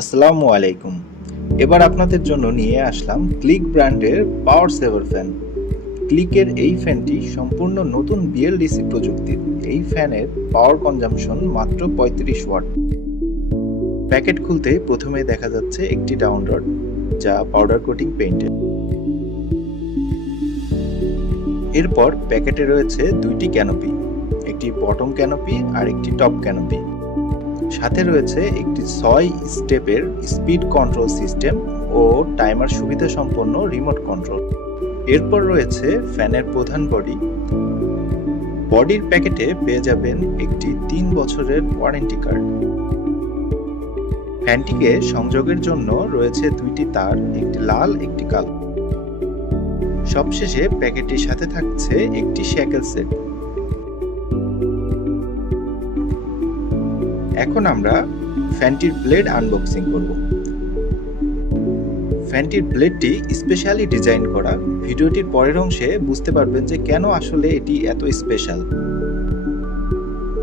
আসসালামু আলাইকুম। এবার আপনাদের জন্য নিয়ে আসলাম ক্লিক ব্র্যান্ডের পাওয়ার সেভার ফ্যান। ক্লিকের এই ফ্যানটি সম্পূর্ণ নতুন বিএলডিসি প্রযুক্তির। এই ফ্যানের পাওয়ার কনজাম্পশন মাত্র 35 ওয়াট। প্যাকেট খুলতে প্রথমে দেখা যাচ্ছে একটি ডাউন রড, যা পাউডার কোটিং পেইন্টের। এরপর প্যাকেটে রয়েছে দুইটি ক্যানোপি, একটি বটম ক্যানোপি আর একটি টপ ক্যানোপি। সাথে রয়েছে একটি 6 স্টেপের স্পিড কন্ট্রোল সিস্টেম ও টাইমার সুবিধা সম্পন্ন রিমোট কন্ট্রোল। এরপর রয়েছে ফ্যানের প্রধান বডির প্যাকেটে পেয়ে যাবেন একটি 3 বছরের ওয়ারেন্টি কার্ড। ফ্যানটিকে সংযোগের জন্য রয়েছে দুইটি তার, একটি লাল একটি কালো। সবশেষে প্যাকেটটির সাথে থাকছে একটি শ্যাকেল সেট। এখন আমরা ফ্যানটির ব্লেড আনবক্সিং করব। ফ্যানটির ব্লেডটি স্পেশালি ডিজাইন করা। ভিডিওটির পরের অংশে বুঝতে পারবেন যে কেন আসলে এটি এত স্পেশাল।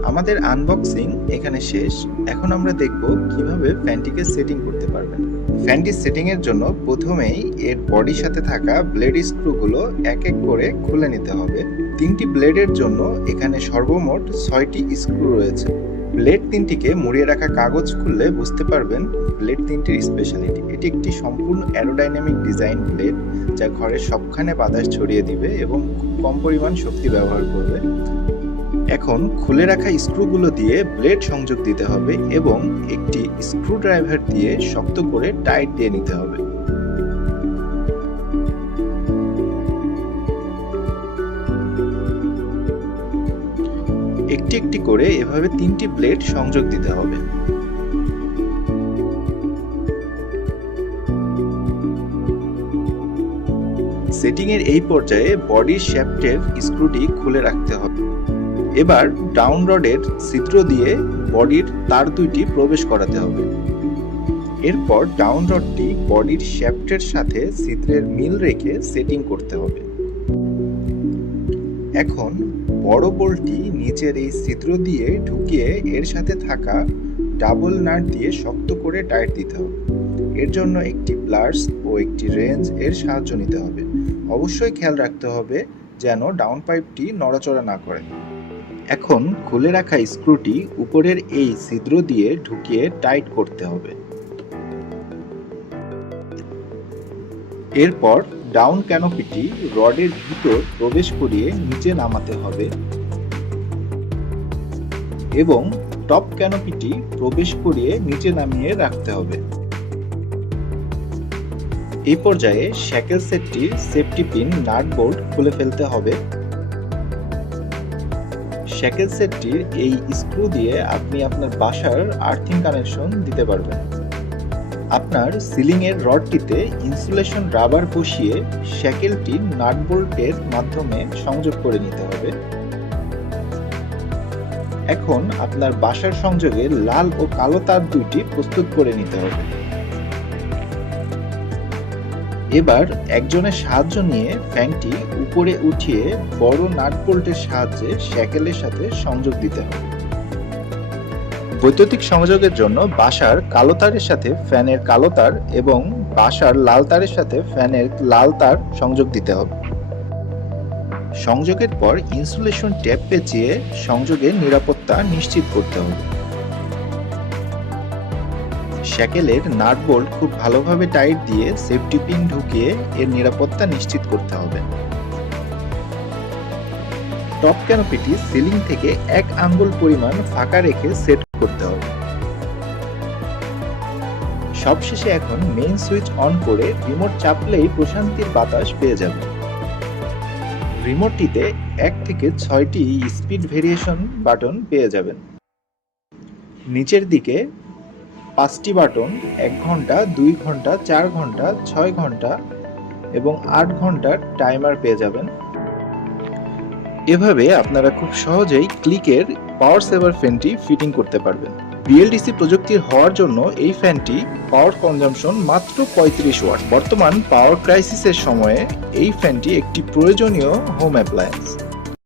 আমাদের আনবক্সিং এখানে শেষ। এখন আমরা দেখব কিভাবে ফ্যানটিকে সেটিং করতে পারবেন। ফ্যানটি সেটিং এর জন্য প্রথমেই এর বডির সাথে থাকা ব্লেড স্ক্রুগুলো এক এক করে খুলে নিতে হবে। 3টি ব্লেডের জন্য এখানে সর্বমোট 6টি স্ক্রু রয়েছে। ব্লেড 3টিকে মুড়িয়ে রাখা কাগজ খুললে বুঝতে পারবেন ব্লেড 3টির স্পেশালিটি। এটি একটি সম্পূর্ণ অ্যারোডাইনামিক ডিজাইন ব্লেড, যা ঘরের সবখানে বাতাস ছড়িয়ে দিবে এবং খুব কম পরিমাণ শক্তি ব্যবহার করবে। এখন খুলে রাখা স্ক্রুগুলো দিয়ে ব্লেড সংযোগ দিতে হবে এবং একটি স্ক্রু ড্রাইভার দিয়ে শক্ত করে টাইট দিয়ে নিতে হবে। একটি একটি করে এভাবে 3টি ব্লেড সংযোগ দিতে হবে। সেটিং এর এই পর্যায়ে বডির শ্যাফটের স্ক্রুটি খুলে রাখতে হবে। এবার ডাউন রডের ছিদ্র দিয়ে বডির তার দুইটি প্রবেশ করাতে হবে। এরপর ডাউন রডটি বডির শ্যাফটের সাথে ছিদ্রের মিল রেখে সেটিং করতে হবে। এখন বড় বোল্টটি নিচের এই ছিদ্র দিয়ে ঢুকিয়ে এর সাথে থাকা ডাবল নাট দিয়ে শক্ত করে টাইট দিতে হবে। এর জন্য একটি প্লাস ও একটি রেঞ্জ এর সাহায্য নিতে হবে। অবশ্যই খেয়াল রাখতে হবে যেন ডাউন পাইপটি নড়াচড়া না করে। এখন খুলে রাখা স্ক্রুটি উপরের এই ছিদ্র দিয়ে ঢুকিয়ে টাইট করতে হবে। এরপর ডাউন ক্যানোপিটি রডের ভিতর প্রবেশ করিয়ে নিচে নামাতে হবে এবং টপ ক্যানোপিটি প্রবেশ করিয়ে নিচে নামিয়ে রাখতে হবে। এই পর্যায়ে শ্যাকেল সেটটির সেফটি পিন নাট বোল্ট খুলে ফেলতে হবে। শ্যাকেল সেটটির এই স্ক্রু দিয়ে আপনি আপনার বাসার আর্থিং কানেকশন দিতে পারবেন। আপনার সিলিং এর রডটিতে ইনসুলেশন রাবার বসিয়ে শ্যাকেলটি নাট বোল্টের মাধ্যমে সংযোগ করে নিতে হবে। এখন আপনার বাসার সংযোগে লাল ও কালো তার দুইটি প্রস্তুত করে নিতে হবে। এবার একজনের সাহায্য নিয়ে ফ্যানটি উপরে উঠিয়ে বড় নাট বোল্টের সাহায্যে শ্যাকেলের সাথে সংযোগ দিতে হবে। বৈদ্যুতিক সংযোগের জন্য বাসার কালো তারের সাথে ফ্যানের কালো তার এবং বাসার লাল তারের সাথে ফ্যানের লাল তার সংযোগ দিতে হবে। সংযোগের পর ইনসুলেশন টেপ পেঁচিয়ে সংযোগের নিরাপত্তা নিশ্চিত করতে হবে। শ্যাকেলের নাট বোল্ট খুব ভালোভাবে টাইট দিয়ে সেফটি পিন ঢুকিয়ে এর নিরাপত্তা নিশ্চিত করতে হবে। টপ ক্যানোপিটি সিলিং থেকে 1 আঙ্গুল পরিমাণ ফাঁকা রেখে সেট করতে হবে। সবশেষে এখন মেইন সুইচ অন করে রিমোট চাপলেই প্রশান্তির বাতাস পেয়ে যাবে। রিমোটটিতে 1 থেকে 6টি স্পিড ভেরিয়েশন বাটন পেয়ে যাবেন। নিচের দিকে 5টি বাটন 1 ঘন্টা, 2 ঘন্টা, 4 ঘন্টা, 6 ঘন্টা এবং 8 ঘন্টার টাইমার পেয়ে যাবেন। এভাবে আপনারা খুব সহজেই ক্লিকের পাওয়ার সেভার ফ্যানটি ফিটিং করতে পারবেন। বিএলডিসি প্রযুক্তির হওয়ার জন্য এই ফ্যানটি পাওয়ার কনজাম্পশন মাত্র 35 ওয়াট। বর্তমান পাওয়ার ক্রাইসিসের সময়ে এই ফ্যানটি একটি প্রয়োজনীয় হোম অ্যাপ্লায়েন্স।